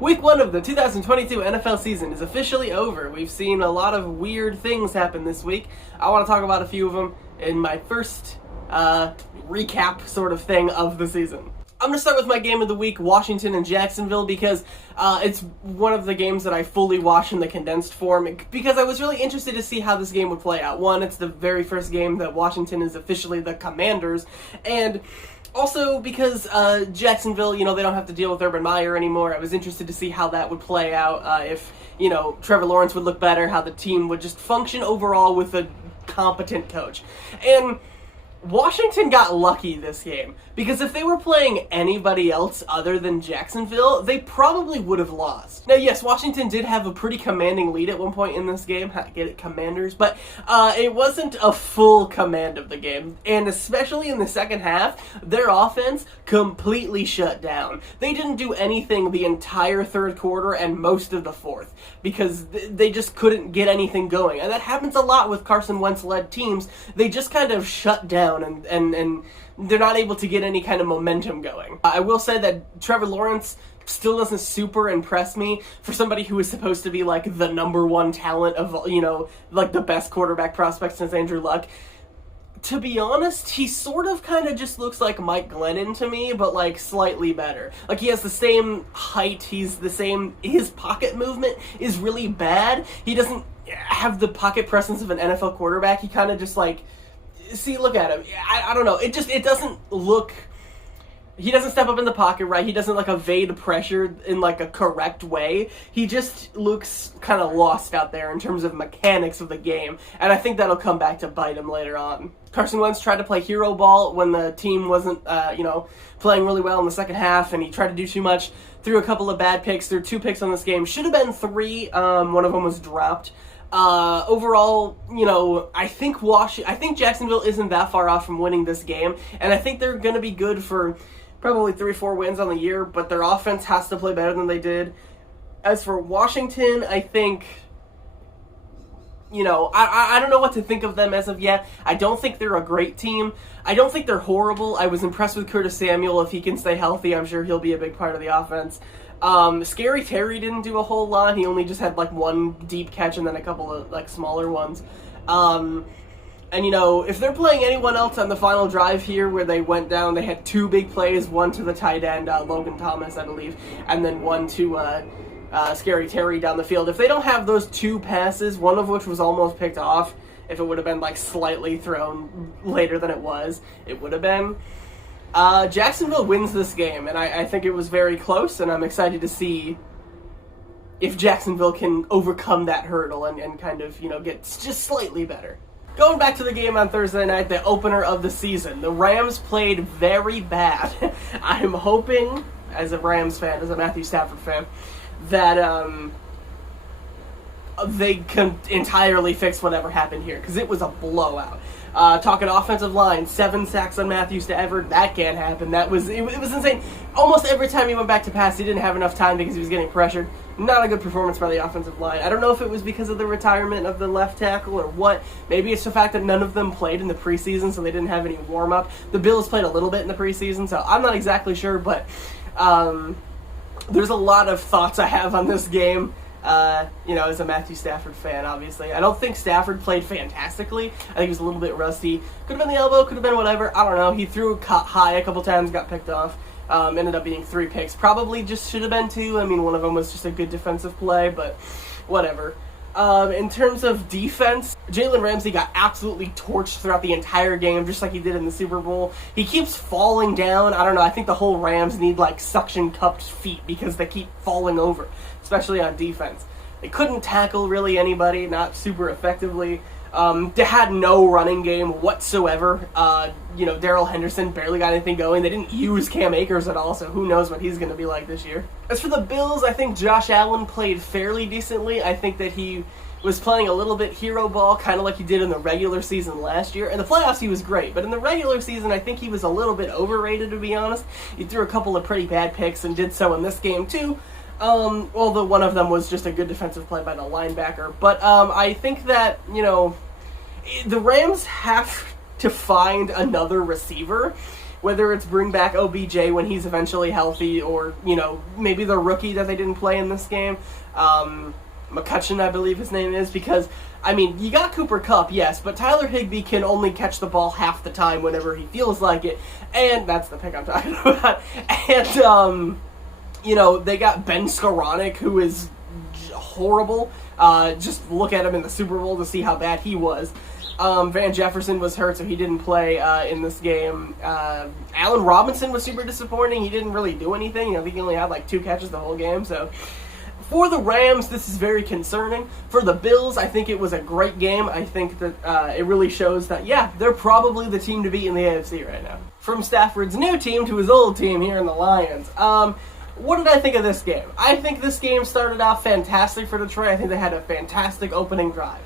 Week 1 of the 2022 NFL season is officially over. We've seen a lot of weird things happen this week. I want to talk about a few of them in my first recap sort of thing of the season. I'm going to start with my game of the week, Washington and Jacksonville, because it's one of the games that I fully watched in the condensed form, because I was really interested to see how this game would play out. One, it's the very first game that Washington is officially the Commanders, and also because Jacksonville, they don't have to deal with Urban Meyer anymore. I was interested to see how that would play out, if, Trevor Lawrence would look better, how the team would just function overall with a competent coach. And Washington got lucky this game, because if they were playing anybody else other than Jacksonville, they probably would have lost. Now, yes, Washington did have a pretty commanding lead at one point in this game, get it, Commanders, but it wasn't a full command of the game, and especially in the second half, their offense completely shut down. They didn't do anything the entire third quarter and most of the fourth, because they just couldn't get anything going, and that happens a lot with Carson Wentz-led teams. They just kind of shut down, and they're not able to get any kind of momentum going. I will say that Trevor Lawrence still doesn't super impress me for somebody who is supposed to be like the number one talent of, like the best quarterback prospect since Andrew Luck. To be honest, he sort of kind of just looks like Mike Glennon to me, but like slightly better. Like he has the same height, his pocket movement is really bad. He doesn't have the pocket presence of an NFL quarterback. He kind of just like, see, look at him. I don't know. It doesn't look... He doesn't step up in the pocket right. He doesn't, evade pressure in, a correct way. He just looks kind of lost out there in terms of mechanics of the game. And I think that'll come back to bite him later on. Carson Wentz tried to play hero ball when the team wasn't, playing really well in the second half, and he tried to do too much. Threw a couple of bad picks. Threw 2 picks on this game. Should have been 3. One of them was dropped. Overall, I think Jacksonville isn't that far off from winning this game, and I think they're going to be good for probably 3-4 wins on the year, but their offense has to play better than they did. As for Washington, I think, I don't know what to think of them as of yet. I don't think they're a great team. I don't think they're horrible. I was impressed with Curtis Samuel. If he can stay healthy, I'm sure he'll be a big part of the offense. Scary Terry didn't do a whole lot. He only just had 1 deep catch and then a couple of smaller ones. And if they're playing anyone else on the final drive here where they went down, they had 2 big plays, one to the tight end, Logan Thomas, I believe, and then one to Scary Terry down the field. If they don't have those 2 passes, one of which was almost picked off, if it would have been slightly thrown later than it would have been. Jacksonville wins this game, and I think it was very close, and I'm excited to see if Jacksonville can overcome that hurdle and kind of, get just slightly better. Going back to the game on Thursday night, the opener of the season, the Rams played very bad. I'm hoping, as a Rams fan, as a Matthew Stafford fan, that they can entirely fix whatever happened here, because it was a blowout. Talking offensive line, 7 sacks on Matthew Stafford, that can't happen. It was insane. Almost every time he went back to pass, he didn't have enough time because he was getting pressured. Not a good performance by the offensive line. I don't know if it was because of the retirement of the left tackle or what. Maybe it's the fact that none of them played in the preseason, so they didn't have any warm-up. The Bills played a little bit in the preseason, so I'm not exactly sure, but there's a lot of thoughts I have on this game. As a Matthew Stafford fan, obviously. I don't think Stafford played fantastically. I think he was a little bit rusty. Could have been the elbow, could have been whatever. I don't know. He threw high a couple times, got picked off. Ended up being 3 picks. Probably just should have been 2. I mean, one of them was just a good defensive play, but whatever. In terms of defense, Jalen Ramsey got absolutely torched throughout the entire game, just like he did in the Super Bowl. He keeps falling down. I don't know. I think the whole Rams need, suction cupped feet because they keep falling over, especially on defense. They couldn't tackle really anybody, not super effectively. They had no running game whatsoever. Darrell Henderson barely got anything going. They didn't use Cam Akers at all, so who knows what he's going to be like this year. As for the Bills, I think Josh Allen played fairly decently. I think that he was playing a little bit hero ball, kind of like he did in the regular season last year. In the playoffs, he was great, but in the regular season, I think he was a little bit overrated, to be honest. He threw a couple of pretty bad picks and did so in this game, too. Although one of them was just a good defensive play by the linebacker. But I think that, the Rams have to find another receiver whether it's bring back OBJ when he's eventually healthy, or, maybe the rookie that they didn't play in this game, McCutcheon, I believe his name is, because, you got Cooper Kupp, yes, but Tyler Higbee can only catch the ball half the time whenever he feels like it, and that's the pick I'm talking about. And, they got Ben Skoranek, who is horrible. Just look at him in the Super Bowl to see how bad he was. Van Jefferson was hurt, so he didn't play in this game. Allen Robinson was super disappointing. He didn't really do anything. I think he only had 2 catches the whole game, so... For the Rams, this is very concerning. For the Bills, I think it was a great game. I think that it really shows that, they're probably the team to beat in the AFC right now. From Stafford's new team to his old team here in the Lions. What did I think of this game? I think this game started out fantastic for Detroit. I think they had a fantastic opening drive.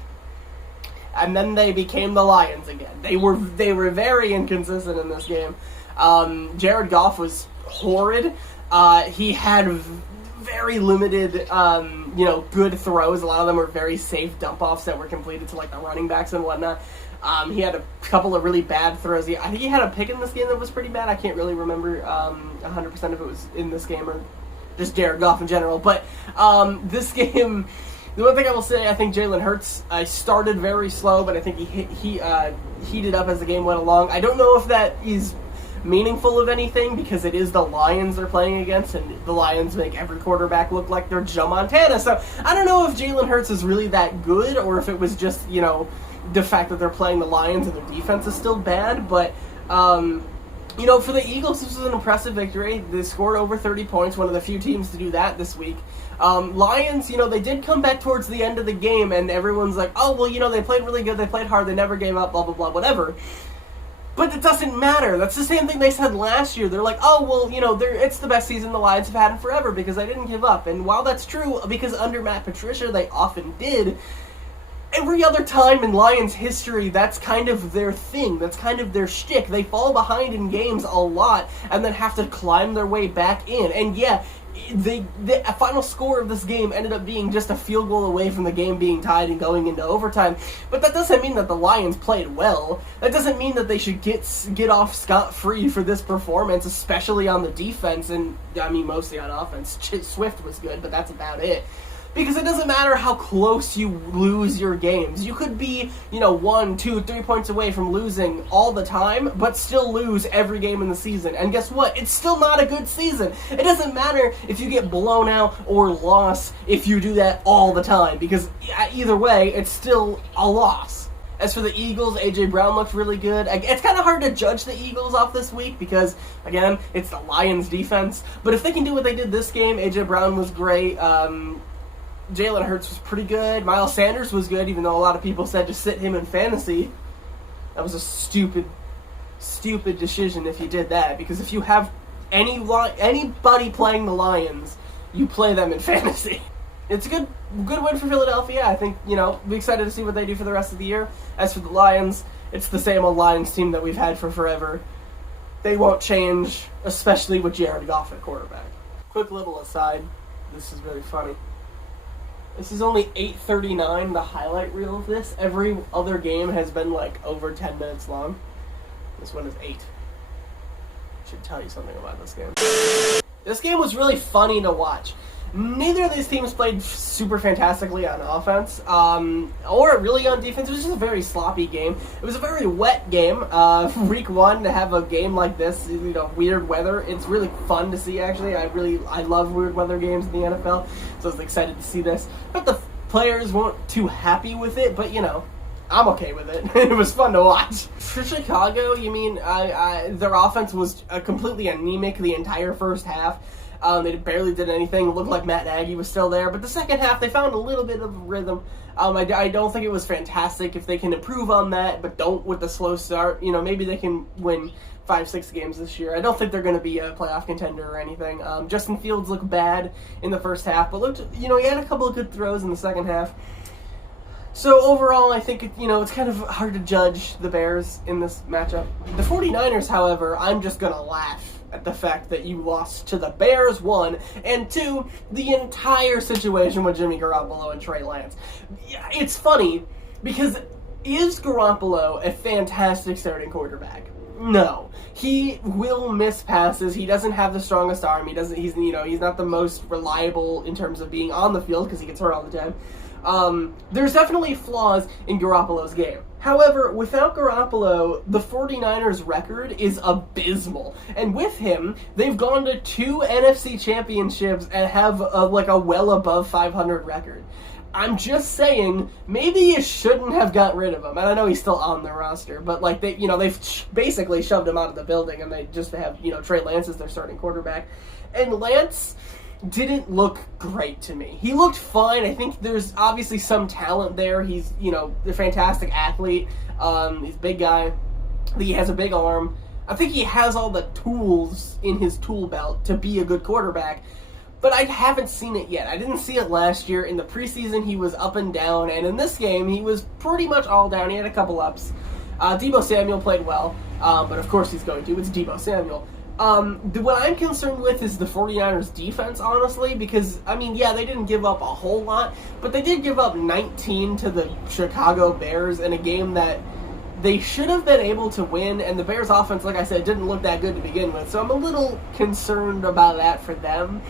And then they became the Lions again. They were very inconsistent in this game. Jared Goff was horrid. He had very limited, good throws. A lot of them were very safe dump-offs that were completed to, the running backs and whatnot. He had a couple of really bad throws. I think he had a pick in this game that was pretty bad. I can't really remember 100% if it was in this game or just Jared Goff in general. But this game, the one thing I will say, I think Jalen Hurts started very slow, but I think he heated up as the game went along. I don't know if that is meaningful of anything, because it is the Lions they're playing against, and the Lions make every quarterback look like they're Joe Montana. So I don't know if Jalen Hurts is really that good, or if it was just, the fact that they're playing the Lions and their defense is still bad. But, for the Eagles, this was an impressive victory. They scored over 30 points, one of the few teams to do that this week. Lions, they did come back towards the end of the game, and everyone's like, oh, well, they played really good, they played hard, they never gave up, blah, blah, blah, whatever. But it doesn't matter. That's the same thing they said last year. They're like, oh, well, it's the best season the Lions have had in forever because they didn't give up. And while that's true, because under Matt Patricia they often did, every other time in Lions history, that's kind of their thing. That's kind of their shtick. They fall behind in games a lot and then have to climb their way back in. And the final score of this game ended up being just a field goal away from the game being tied and going into overtime. But that doesn't mean that the Lions played well. That doesn't mean that they should get off scot-free for this performance, especially on the defense, and mostly on offense. Swift was good, but that's about it. Because it doesn't matter how close you lose your games. You could be, 1, 2, 3 points away from losing all the time, but still lose every game in the season. And guess what? It's still not a good season. It doesn't matter if you get blown out or lost if you do that all the time, because either way, it's still a loss. As for the Eagles, A.J. Brown looked really good. It's kind of hard to judge the Eagles off this week because, again, it's the Lions' defense. But if they can do what they did this game, A.J. Brown was great. Jalen Hurts was pretty good. Miles Sanders was good, even though a lot of people said to sit him in fantasy. That was a stupid decision if you did that, because if you have anybody playing the Lions, you play them in fantasy. It's a good win for Philadelphia. I think, be excited to see what they do for the rest of the year. As for the Lions, it's the same old Lions team that we've had for forever. They won't change, especially with Jared Goff at quarterback. Quick little aside. This is very funny. This is only 8:39, the highlight reel of this. Every other game has been over 10 minutes long. This one is 8. Should tell you something about this game. This game was really funny to watch. Neither of these teams played super fantastically on offense, or really on defense. It was just a very sloppy game. It was a very wet game. Week 1, to have a game like this, weird weather, it's really fun to see, actually. I love weird weather games in the NFL, so I was excited to see this. But the players weren't too happy with it, but, I'm okay with it. It was fun to watch. For Chicago, their offense was completely anemic the entire first half. They barely did anything. It looked like Matt Nagy was still there. But the second half, they found a little bit of rhythm. I don't think it was fantastic. If they can improve on that, but don't with the slow start, maybe they can win 5-6 games this year. I don't think they're going to be a playoff contender or anything. Justin Fields looked bad in the first half, but he had a couple of good throws in the second half. So overall, I think, it's kind of hard to judge the Bears in this matchup. The 49ers, however, I'm just going to laugh at the fact that you lost to the Bears, 1, and 2, the entire situation with Jimmy Garoppolo and Trey Lance. It's funny, because is Garoppolo a fantastic starting quarterback? No. He will miss passes. He doesn't have the strongest arm. He's not the most reliable in terms of being on the field because he gets hurt all the time. There's definitely flaws in Garoppolo's game. However, without Garoppolo, the 49ers record is abysmal. And with him, they've gone to 2 NFC championships and have a well above 500 record. I'm just saying, maybe you shouldn't have got rid of him. And I know he's still on the roster, but they've basically shoved him out of the building, and they just have Trey Lance as their starting quarterback. And Lance didn't look great to me. He looked fine. I think there's obviously some talent there. He's a fantastic athlete. He's a big guy. He has a big arm. I think he has all the tools in his tool belt to be a good quarterback. But I haven't seen it yet. I didn't see it last year. In the preseason, he was up and down, and in this game, he was pretty much all down. He had a couple ups. Deebo Samuel played well, but of course he's going to. It's Deebo Samuel. What I'm concerned with is the 49ers defense, honestly, because, they didn't give up a whole lot, but they did give up 19 to the Chicago Bears in a game that they should have been able to win, and the Bears offense, like I said, didn't look that good to begin with, so I'm a little concerned about that for them.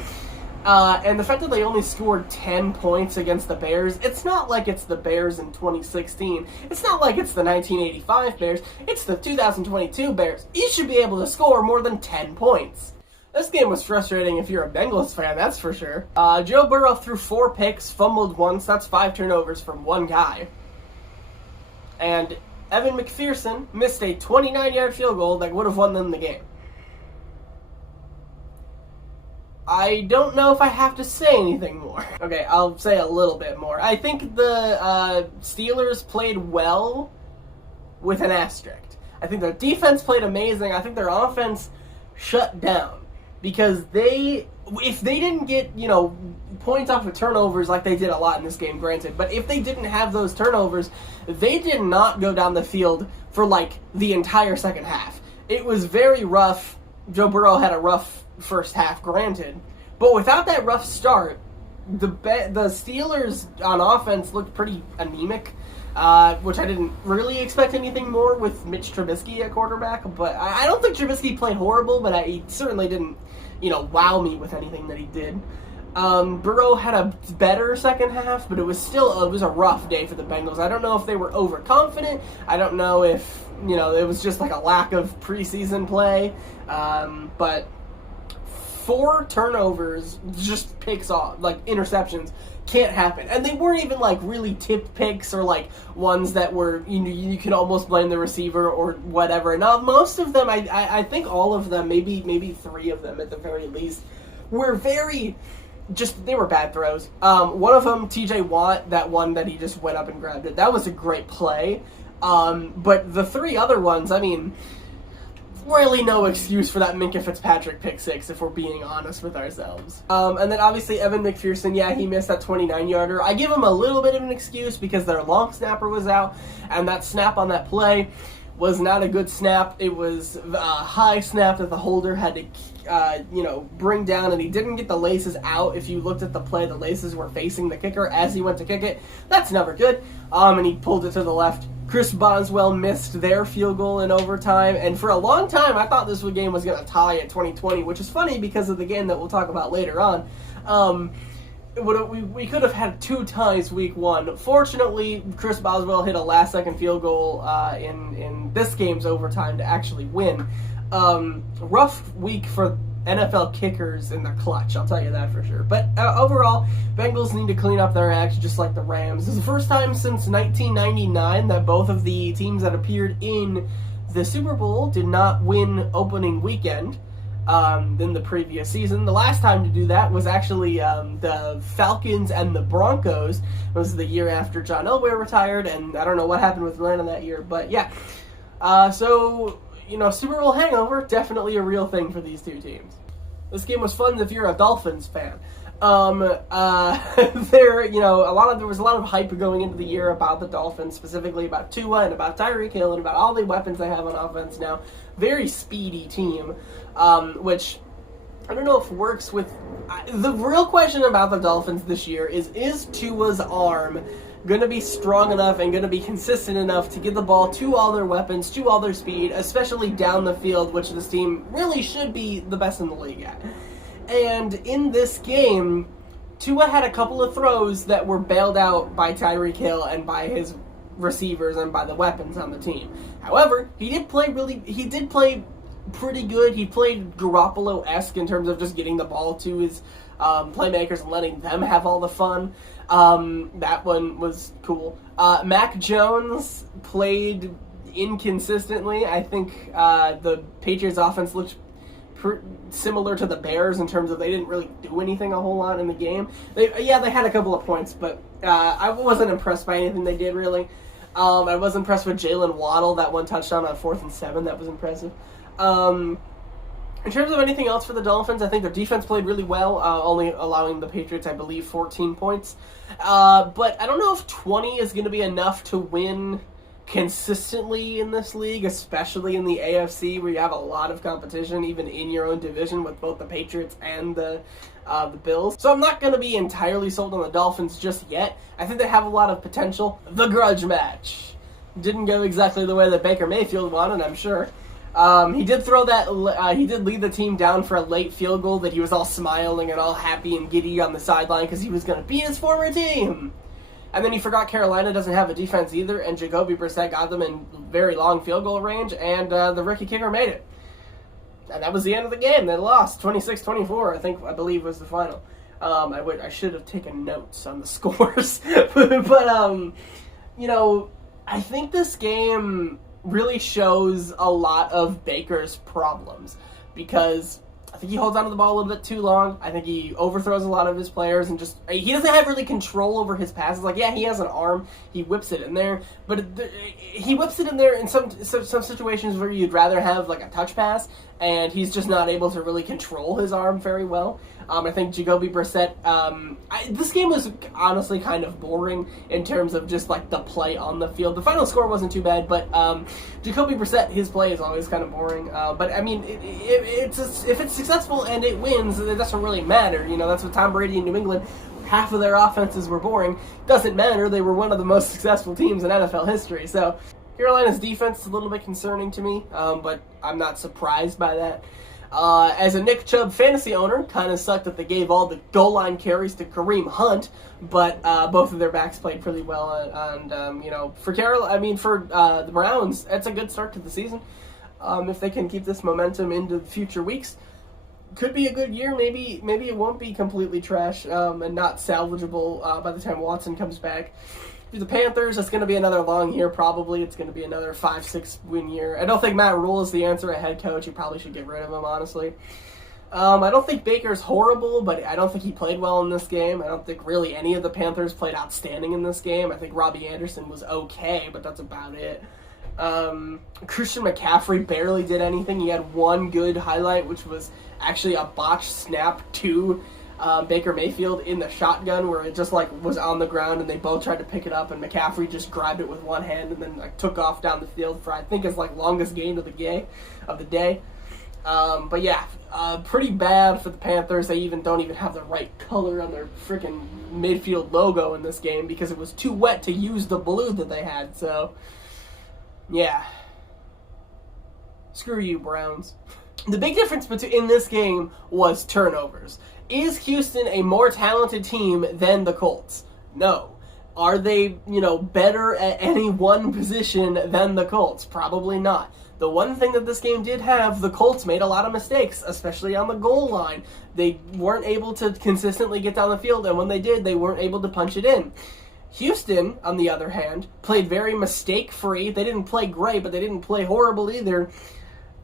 And the fact that they only scored 10 points against the Bears, it's not like it's the Bears in 2016. It's not like it's the 1985 Bears. It's the 2022 Bears. You should be able to score more than 10 points. This game was frustrating if you're a Bengals fan, that's for sure. Joe Burrow threw 4 picks, fumbled once. That's 5 turnovers from one guy. And Evan McPherson missed a 29-yard field goal that would have won them the game. I don't know if I have to say anything more. Okay, I'll say a little bit more. I think the Steelers played well with an asterisk. I think their defense played amazing. I think their offense shut down. Because if they didn't get, points off of turnovers like they did a lot in this game, granted, but if they didn't have those turnovers, they did not go down the field for, the entire second half. It was very rough. Joe Burrow had a rough first half, granted, but without that rough start, the Steelers on offense looked pretty anemic, which I didn't really expect anything more with Mitch Trubisky at quarterback. But I don't think Trubisky played horrible, but he certainly didn't, wow me with anything that he did. Burrow had a better second half, but it was a rough day for the Bengals. I don't know if they were overconfident. I don't know if it was just a lack of preseason play, but 4 turnovers, just picks off, interceptions, can't happen. And they weren't even, really tipped picks or, ones that were, you can almost blame the receiver or whatever. Now, most of them, I think all of them, maybe 3 of them at the very least, were they were bad throws. One of them, TJ Watt, that one that he just went up and grabbed it, that was a great play. But the 3 other ones, really no excuse for that Minkah Fitzpatrick pick 6, if we're being honest with ourselves. And then obviously Evan McPherson, he missed that 29-yarder. I give him a little bit of an excuse because their long snapper was out, and that snap on that play was not a good snap. It was a high snap that the holder had to, bring down, and he didn't get the laces out. If you looked at the play, the laces were facing the kicker as he went to kick it. That's never good. And he pulled it to the left. Chris Boswell missed their field goal in overtime, and for a long time I thought this game was going to tie at 2020, which is funny because of the game that we'll talk about later on. We could have had 2 ties week 1. Fortunately, Chris Boswell hit a last-second field goal in this game's overtime to actually win. Rough week for NFL kickers in the clutch, I'll tell you that for sure. But overall, Bengals need to clean up their act just like the Rams. This is the first time since 1999 that both of the teams that appeared in the Super Bowl did not win opening weekend in the previous season. The last time to do that was actually the Falcons and the Broncos. It was the year after John Elway retired, and I don't know what happened with Atlanta that year, but yeah. Super Bowl hangover, definitely a real thing for these 2 teams. This game was fun if you're a Dolphins fan. There was a lot of hype going into the year about the Dolphins, specifically about Tua and about Tyreek Hill and about all the weapons they have on offense now. Very speedy team, which I don't know if works with... the real question about the Dolphins this year is Tua's arm going to be strong enough and going to be consistent enough to get the ball to all their weapons, to all their speed, especially down the field, which this team really should be the best in the league at. And in this game, Tua had a couple of throws that were bailed out by Tyreek Hill and by his receivers and by the weapons on the team. However, he did play pretty good. He played Garoppolo-esque in terms of just getting the ball to his playmakers and letting them have all the fun. That one was cool. Mac Jones played inconsistently. I think the Patriots offense looked similar to the Bears in terms of they didn't really do anything a whole lot in the game. They had a couple of points, but I wasn't impressed by anything they did, really. I was impressed with Jalen Waddle, that one touchdown on 4th and 7. That was impressive. In terms of anything else for the Dolphins, I think their defense played really well, only allowing the Patriots, I believe, 14 points. But I don't know if 20 is going to be enough to win consistently in this league, especially in the AFC, where you have a lot of competition, even in your own division, with both the Patriots and the Bills. So I'm not going to be entirely sold on the Dolphins just yet. I think they have a lot of potential. The grudge match didn't go exactly the way that Baker Mayfield wanted, I'm sure. He did lead the team down for a late field goal that he was all smiling and all happy and giddy on the sideline because he was going to beat his former team. And then he forgot Carolina doesn't have a defense either, and Jacoby Brissett got them in very long field goal range, and the rookie kicker made it. And that was the end of the game. They lost 26-24, I believe was the final. I should have taken notes on the scores. but I think this game really shows a lot of Baker's problems, because I think he holds onto the ball a little bit too long. I think he overthrows a lot of his players, and he doesn't have really control over his passes. Like, yeah, he has an arm, he whips it in there, but he whips it in there in some situations where you'd rather have like a touch pass, and he's just not able to really control his arm very well. I think Jacoby Brissett, this game was honestly kind of boring in terms of just like the play on the field. The final score wasn't too bad, but Jacoby Brissett, his play is always kind of boring. But I mean, if it's successful and it wins, it doesn't really matter. That's what Tom Brady in New England, half of their offenses were boring. Doesn't matter. They were one of the most successful teams in NFL history. So Carolina's defense is a little bit concerning to me, but I'm not surprised by that. As a Nick Chubb fantasy owner, kind of sucked that they gave all the goal line carries to Kareem Hunt, but both of their backs played pretty well. And for the Browns, that's a good start to the season. If they can keep this momentum into the future weeks, could be a good year. Maybe it won't be completely trash and not salvageable by the time Watson comes back. For the Panthers, it's going to be another long year, probably. It's going to be another 5-6 win year. I don't think Matt Rule is the answer at head coach. You probably should get rid of him, honestly. I don't think Baker's horrible, but I don't think he played well in this game. I don't think really any of the Panthers played outstanding in this game. I think Robbie Anderson was okay, but that's about it. Christian McCaffrey barely did anything. He had one good highlight, which was actually a botched snap to Baker Mayfield in the shotgun, where it just was on the ground and they both tried to pick it up, and McCaffrey just grabbed it with one hand and then took off down the field for I think his longest gain of the day. But yeah, pretty bad for the Panthers. They don't even have the right color on their freaking midfield logo in this game because it was too wet to use the blue that they had. So yeah, screw you, Browns. The big difference in this game was turnovers. Is Houston a more talented team than the Colts? No. Are they, better at any one position than the Colts? Probably not. The one thing that this game did have, the Colts made a lot of mistakes, especially on the goal line. They weren't able to consistently get down the field, and when they did, they weren't able to punch it in. Houston, on the other hand, played very mistake-free. They didn't play great, but they didn't play horrible either.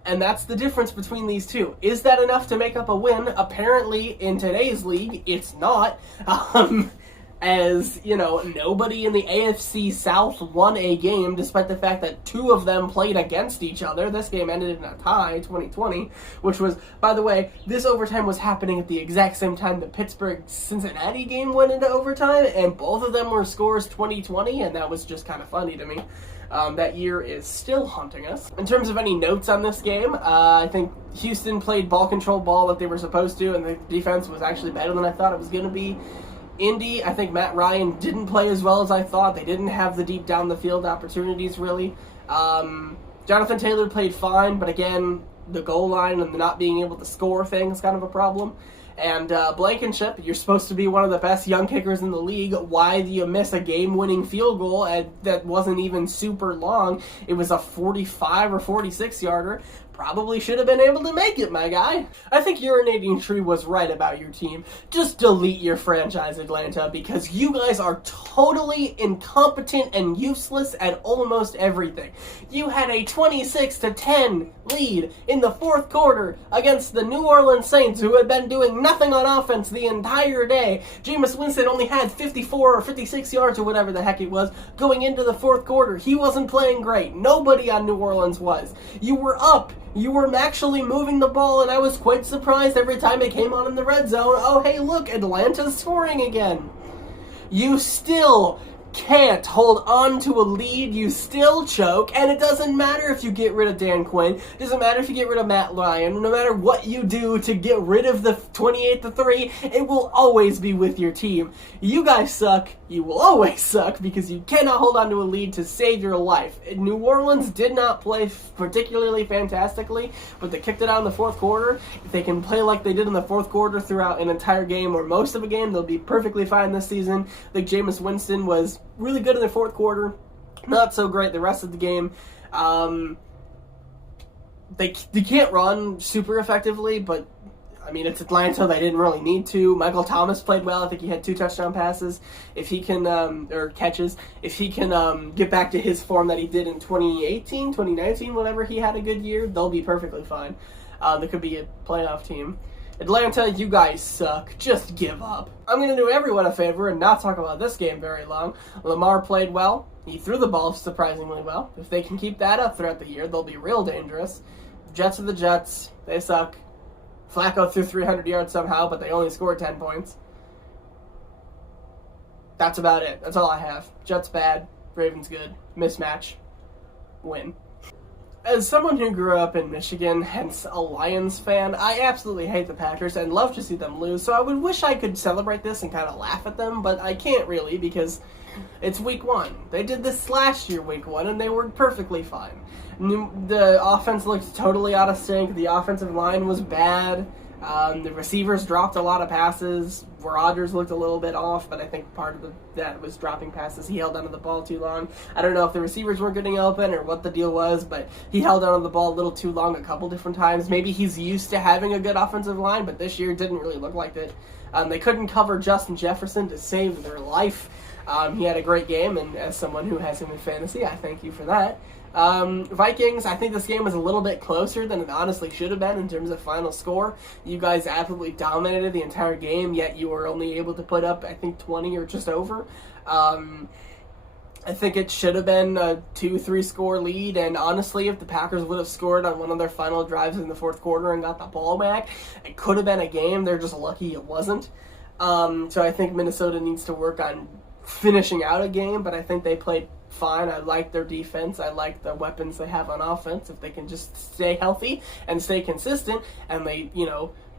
And that's the difference between these two. Is that enough to make up a win? Apparently, in today's league, it's not. Nobody in the AFC South won a game, despite the fact that two of them played against each other. This game ended in a tie, 2020, which was, by the way, this overtime was happening at the exact same time the Pittsburgh-Cincinnati game went into overtime, and both of them were scores 2020, and that was just kind of funny to me. That year is still haunting us. In terms of any notes on this game, I think Houston played ball control ball that they were supposed to, and the defense was actually better than I thought it was going to be. Indy, I think Matt Ryan didn't play as well as I thought. They didn't have the deep down the field opportunities, really. Jonathan Taylor played fine, but again, the goal line and the not being able to score thing is kind of a problem. And Blankenship, you're supposed to be one of the best young kickers in the league. Why do you miss a game-winning field goal that wasn't even super long? It was a 45 or 46-yarder. Probably should have been able to make it, my guy. I think Urinating Tree was right about your team. Just delete your franchise, Atlanta, because you guys are totally incompetent and useless at almost everything. You had a 26-10 lead in the fourth quarter against the New Orleans Saints, who had been doing nothing on offense the entire day. Jameis Winston only had 54 or 56 yards or whatever the heck it was going into the fourth quarter. He wasn't playing great. Nobody on New Orleans was. You were up. You were actually moving the ball, and I was quite surprised every time it came on in the red zone. Oh, hey, look, Atlanta's scoring again. You still can't hold on to a lead. You still choke, and it doesn't matter if you get rid of Dan Quinn. It doesn't matter if you get rid of Matt Ryan. No matter what you do to get rid of the 28-3, it will always be with your team. You guys suck. You will always suck because you cannot hold on to a lead to save your life. New Orleans did not play particularly fantastically, but they kicked it out in the fourth quarter. If they can play like they did in the fourth quarter throughout an entire game or most of a game, they'll be perfectly fine this season. I think Jameis Winston was really good in the fourth quarter, not so great the rest of the game. They can't run super effectively, but I mean, it's Atlanta. They didn't really need to. Michael Thomas played well. I think he had 2 touchdown passes. If he can, or catches, if he can get back to his form that he did in 2018, 2019, whenever he had a good year, they'll be perfectly fine. They could be a playoff team. Atlanta, you guys suck. Just give up. I'm going to do everyone a favor and not talk about this game very long. Lamar played well. He threw the ball surprisingly well. If they can keep that up throughout the year, they'll be real dangerous. Jets are the Jets. They suck. Flacco threw 300 yards somehow, but they only scored 10 points. That's about it. That's all I have. Jets bad. Ravens good. Mismatch. Win. As someone who grew up in Michigan, hence a Lions fan, I absolutely hate the Packers and love to see them lose, so I would wish I could celebrate this and kind of laugh at them, but I can't really because it's week 1. They did this last year, week 1, and they were perfectly fine. The offense looked totally out of sync. The offensive line was bad. The receivers dropped a lot of passes. Rodgers looked a little bit off, but I think part of that was dropping passes. He held onto the ball too long. I don't know if the receivers weren't getting open or what the deal was, but he held onto the ball a little too long a couple different times. Maybe he's used to having a good offensive line, but this year didn't really look like it. They couldn't cover Justin Jefferson to save their life. He had a great game, and as someone who has him in fantasy, I thank you for that. Vikings, I think this game was a little bit closer than it honestly should have been in terms of final score. You guys absolutely dominated the entire game, yet you were only able to put up, I think, 20 or just over. I think it should have been a 2-3 score lead, and honestly, if the Packers would have scored on one of their final drives in the fourth quarter and got the ball back, it could have been a game. They're just lucky it wasn't. So I think Minnesota needs to work on finishing out a game, but I think they played fine. I like their defense. I like the weapons they have on offense. If they can just stay healthy and stay consistent, and they,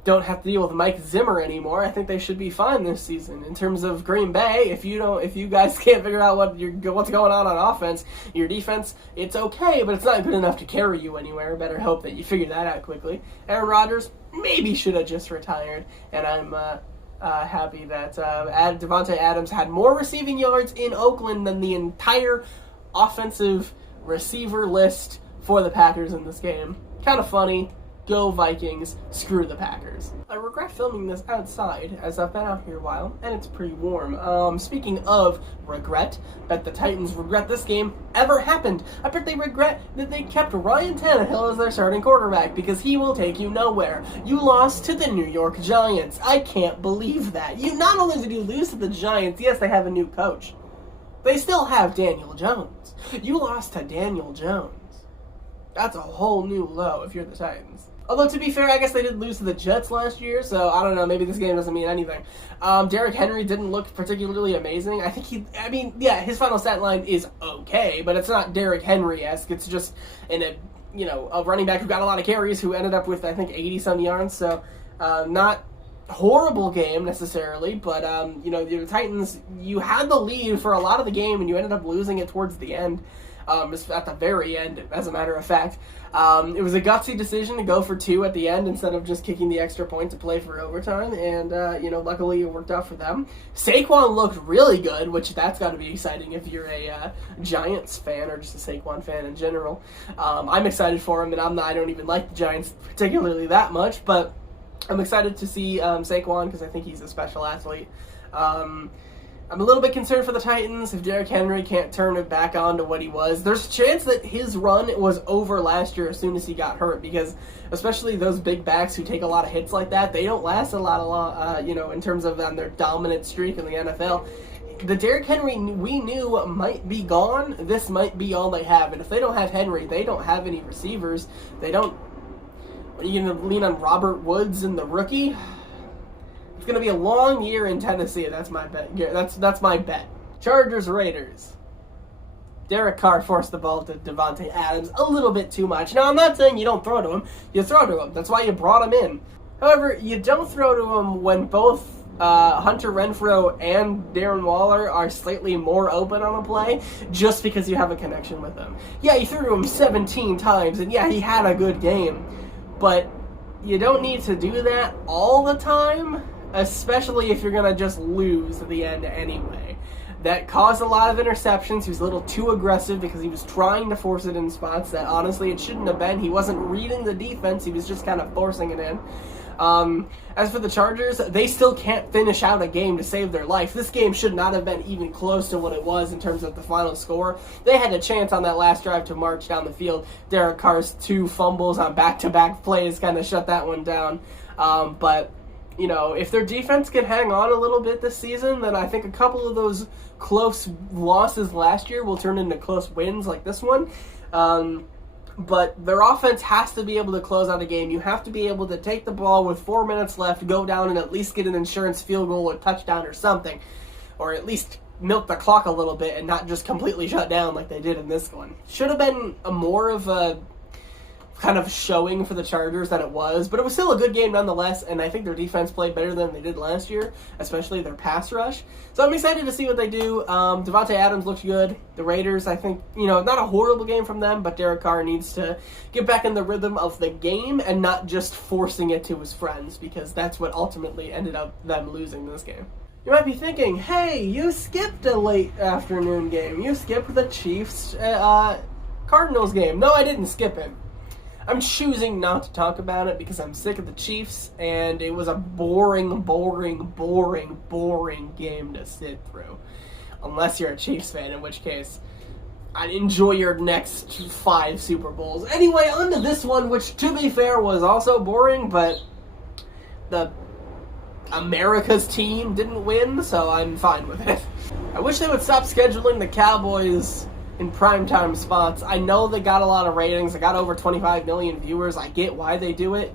don't have to deal with Mike Zimmer anymore, I think they should be fine this season. In terms of Green Bay, if you guys can't figure out what's going on offense, your defense, it's okay, but it's not good enough to carry you anywhere. Better hope that you figure that out quickly. Aaron Rodgers maybe should have just retired, and I'm happy that Devontae Adams had more receiving yards in Oakland than the entire offensive receiver list for the Packers in this game. Kind of funny. Go Vikings. Screw the Packers. I regret filming this outside, as I've been out here a while, and it's pretty warm. Speaking of regret, bet the Titans regret this game ever happened. I bet they regret that they kept Ryan Tannehill as their starting quarterback, because he will take you nowhere. You lost to the New York Giants. I can't believe that. Not only did you lose to the Giants, yes, they have a new coach. They still have Daniel Jones. You lost to Daniel Jones. That's a whole new low if you're the Titans. Although, to be fair, I guess they did lose to the Jets last year, so I don't know, maybe this game doesn't mean anything. Derrick Henry didn't look particularly amazing. I think his final stat line is okay, but it's not Derrick Henry-esque. It's just a running back who got a lot of carries who ended up with, I think, 80-some yards, so not horrible game necessarily, but the Titans, you had the lead for a lot of the game and you ended up losing it towards the end. At the very end, as a matter of fact. It was a gutsy decision to go for 2 at the end instead of just kicking the extra point to play for overtime, and luckily it worked out for them. Saquon looked really good, which that's got to be exciting if you're a Giants fan or just a Saquon fan in general. I'm excited for him, and I don't even like the Giants particularly that much, but I'm excited to see Saquon because I think he's a special athlete. I'm a little bit concerned for the Titans if Derrick Henry can't turn it back on to what he was. There's a chance that his run was over last year as soon as he got hurt, because especially those big backs who take a lot of hits like that, they don't last a lot, in terms of their dominant streak in the NFL. The Derrick Henry we knew might be gone. This might be all they have. And if they don't have Henry, they don't have any receivers. They don't... Are you going to lean on Robert Woods and the rookie? It's going to be a long year in Tennessee. That's my bet. That's my bet. Chargers, Raiders. Derek Carr forced the ball to Davante Adams a little bit too much. Now, I'm not saying you don't throw to him. You throw to him. That's why you brought him in. However, you don't throw to him when both Hunter Renfrow and Darren Waller are slightly more open on a play just because you have a connection with them. Yeah, you threw to him 17 times, and yeah, he had a good game. But you don't need to do that all the time, especially if you're going to just lose at the end anyway. That caused a lot of interceptions. He was a little too aggressive because he was trying to force it in spots that honestly it shouldn't have been. He wasn't reading the defense. He was just kind of forcing it in. As for the Chargers, they still can't finish out a game to save their life. This game should not have been even close to what it was in terms of the final score. They had a chance on that last drive to march down the field. Derek Carr's 2 fumbles on back-to-back plays kind of shut that one down. But if their defense can hang on a little bit this season, then I think a couple of those close losses last year will turn into close wins like this one. But their offense has to be able to close out a game. You have to be able to take the ball with 4 minutes left, go down and at least get an insurance field goal or touchdown or something. Or at least milk the clock a little bit and not just completely shut down like they did in this one. Should have been more of a kind of showing for the Chargers than it was, but it was still a good game nonetheless, and I think their defense played better than they did last year, especially their pass rush. So I'm excited to see what they do. Davante Adams looked good. The Raiders, I think, not a horrible game from them, but Derek Carr needs to get back in the rhythm of the game and not just forcing it to his friends, because that's what ultimately ended up them losing this game. You might be thinking, hey, you skipped a late afternoon game. You skipped the Chiefs Cardinals game. No, I didn't skip it. I'm choosing not to talk about it because I'm sick of the Chiefs, and it was a boring game to sit through. Unless you're a Chiefs fan, in which case, I'd enjoy your next 5 Super Bowls. Anyway, on to this one, which, to be fair, was also boring, but the America's team didn't win, so I'm fine with it. I wish they would stop scheduling the Cowboys in primetime spots. I know they got a lot of ratings. They got over 25 million viewers. I get why they do it.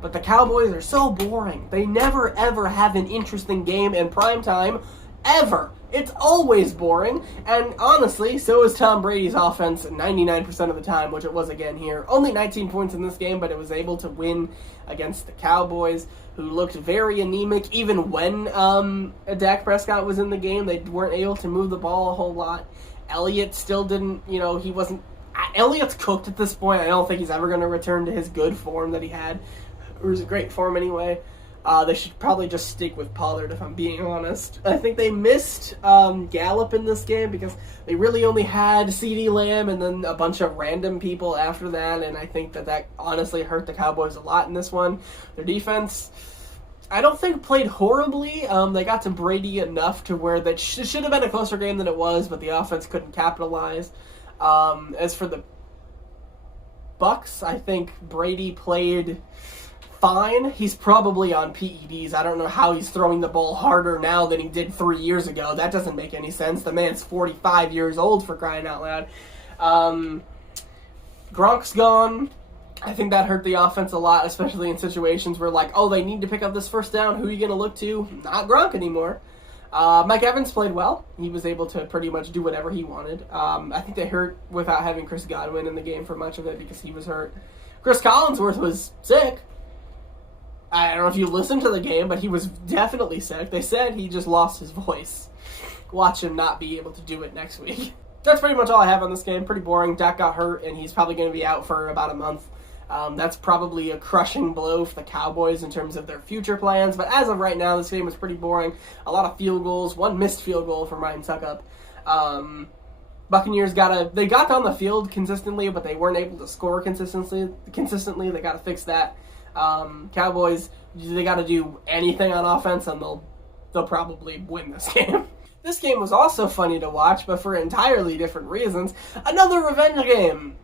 But the Cowboys are so boring. They never, ever have an interesting game in primetime. Ever. It's always boring. And honestly, so is Tom Brady's offense 99% of the time, which it was again here. Only 19 points in this game, but it was able to win against the Cowboys, who looked very anemic. Even when Dak Prescott was in the game, they weren't able to move the ball a whole lot. Elliott still didn't, he wasn't... Elliott's cooked at this point. I don't think he's ever going to return to his good form that he had. Or his great form anyway. They should probably just stick with Pollard, if I'm being honest. I think they missed Gallup in this game because they really only had CeeDee Lamb and then a bunch of random people after that, and I think that honestly hurt the Cowboys a lot in this one. Their defense, I don't think played horribly. They got to Brady enough to where that should have been a closer game than it was, but the offense couldn't capitalize. As for the Bucs, I think Brady played fine. He's probably on PEDs. I don't know how he's throwing the ball harder now than he did 3 years ago. That doesn't make any sense. The man's 45 years old, for crying out loud. Gronk's gone. I think that hurt the offense a lot, especially in situations where, they need to pick up this first down. Who are you going to look to? Not Gronk anymore. Mike Evans played well. He was able to pretty much do whatever he wanted. I think they hurt without having Chris Godwin in the game for much of it because he was hurt. Chris Collinsworth was sick. I don't know if you listened to the game, but he was definitely sick. They said he just lost his voice. Watch him not be able to do it next week. That's pretty much all I have on this game. Pretty boring. Dak got hurt, and he's probably going to be out for about a month. That's probably a crushing blow for the Cowboys in terms of their future plans. But as of right now, this game is pretty boring. A lot of field goals. One missed field goal from Ryan Suckup. Buccaneers they got on the field consistently, but they weren't able to score consistently. They got to fix that. Cowboys, they got to do anything on offense, and they'll probably win this game. This game was also funny to watch, but for entirely different reasons. Another revenge game.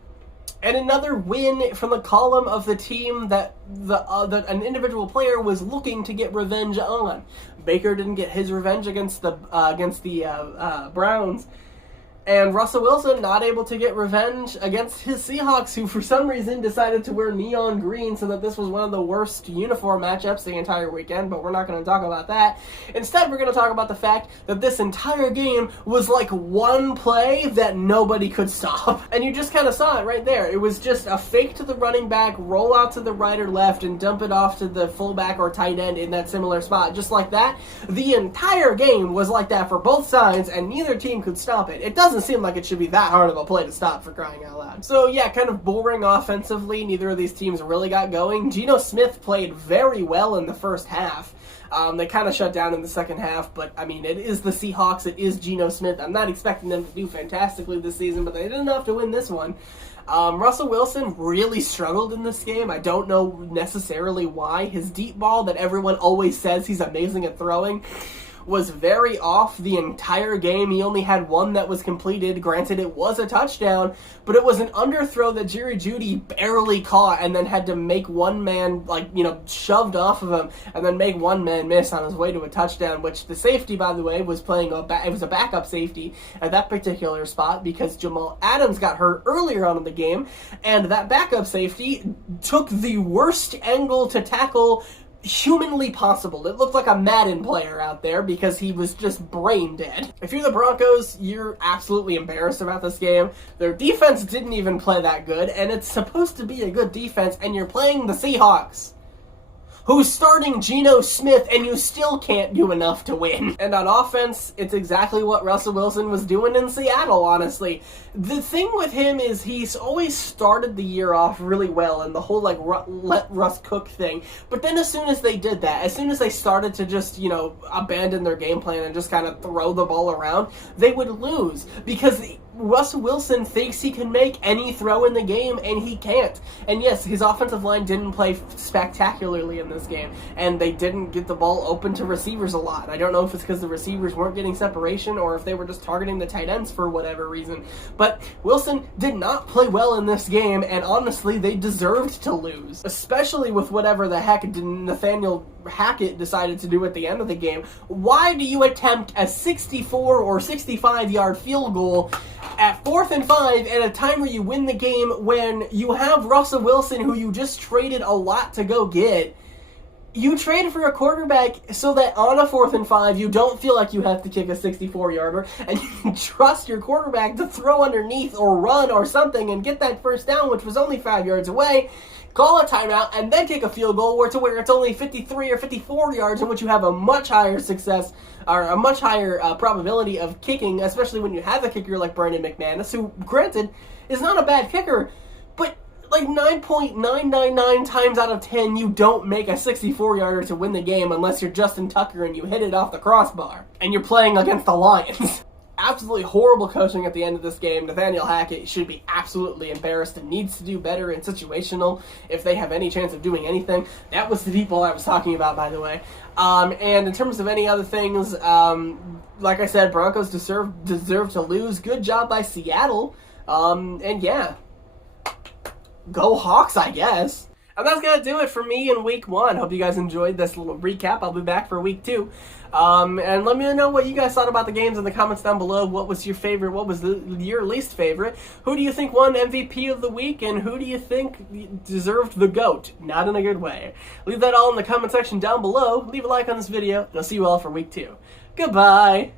And another win from the column of the team that an individual player was looking to get revenge on. Baker didn't get his revenge against the Browns. And Russell Wilson not able to get revenge against his Seahawks, who for some reason decided to wear neon green, so that this was one of the worst uniform matchups the entire weekend, but we're not going to talk about that. Instead, we're going to talk about the fact that this entire game was like one play that nobody could stop. And you just kind of saw it right there. It was just a fake to the running back, roll out to the right or left, and dump it off to the fullback or tight end in that similar spot. Just like that. The entire game was like that for both sides, and neither team could stop it. It doesn't seem like it should be that hard of a play to stop, for crying out loud. So yeah, kind of boring offensively. Neither of these teams really got going. Geno Smith played very well in the first half. They kind of shut down in the second half, but I mean, it is the Seahawks, it is Geno Smith. I'm not expecting them to do fantastically this season, but they did enough to win this one. Russell Wilson really struggled in this game. I don't know necessarily why. His deep ball that everyone always says he's amazing at throwing was very off the entire game. He only had one that was completed. Granted, it was a touchdown, but it was an underthrow that Jerry Jeudy barely caught and then had to make one man, shoved off of him and then make one man miss on his way to a touchdown, which the safety, by the way, was playing it was a backup safety at that particular spot because Jamal Adams got hurt earlier on in the game, and that backup safety took the worst angle to tackle humanly possible. It looked like a Madden player out there because he was just brain dead. If you're the Broncos, you're absolutely embarrassed about this game. Their defense didn't even play that good, and it's supposed to be a good defense, and you're playing the Seahawks, who's starting Geno Smith, and you still can't do enough to win. And on offense, it's exactly what Russell Wilson was doing in Seattle, honestly. The thing with him is he's always started the year off really well, and the whole, let Russ cook thing. But then as soon as they did that, as soon as they started to just, abandon their game plan and just kind of throw the ball around, they would lose. Because Russell Wilson thinks he can make any throw in the game, and he can't. And yes, his offensive line didn't play spectacularly in this game, and they didn't get the ball open to receivers a lot. I don't know if it's because the receivers weren't getting separation or if they were just targeting the tight ends for whatever reason. But Wilson did not play well in this game, and honestly, they deserved to lose. Especially with whatever the heck Nathaniel Hackett decided to do at the end of the game. Why do you attempt a 64 or 65-yard field goal at 4th and 5 at a time where you win the game when you have Russell Wilson, who you just traded a lot to go get? You traded for a quarterback so that on a 4th and 5, you don't feel like you have to kick a 64-yarder, and you can trust your quarterback to throw underneath or run or something and get that first down, which was only 5 yards away, call a timeout, and then kick a field goal where it's only 53 or 54 yards, in which you have a much higher success, or a much higher probability of kicking, especially when you have a kicker like Brandon McManus, who, granted, is not a bad kicker, but 9.999 times out of 10, you don't make a 64-yarder to win the game unless you're Justin Tucker and you hit it off the crossbar, and you're playing against the Lions. Absolutely horrible coaching at the end of this game. Nathaniel Hackett should be absolutely embarrassed and needs to do better in situational if they have any chance of doing anything. That was the people I was talking about, by the way. And in terms of any other things, like I said, Broncos deserve to lose. Good job by Seattle. And yeah, go Hawks, I guess. And that's going to do it for me in week 1. Hope you guys enjoyed this little recap. I'll be back for week 2. And let me know what you guys thought about the games in the comments down below. What was your favorite? What was your least favorite? Who do you think won MVP of the week? And who do you think deserved the GOAT? Not in a good way. Leave that all in the comment section down below. Leave a like on this video. And I'll see you all for week 2. Goodbye.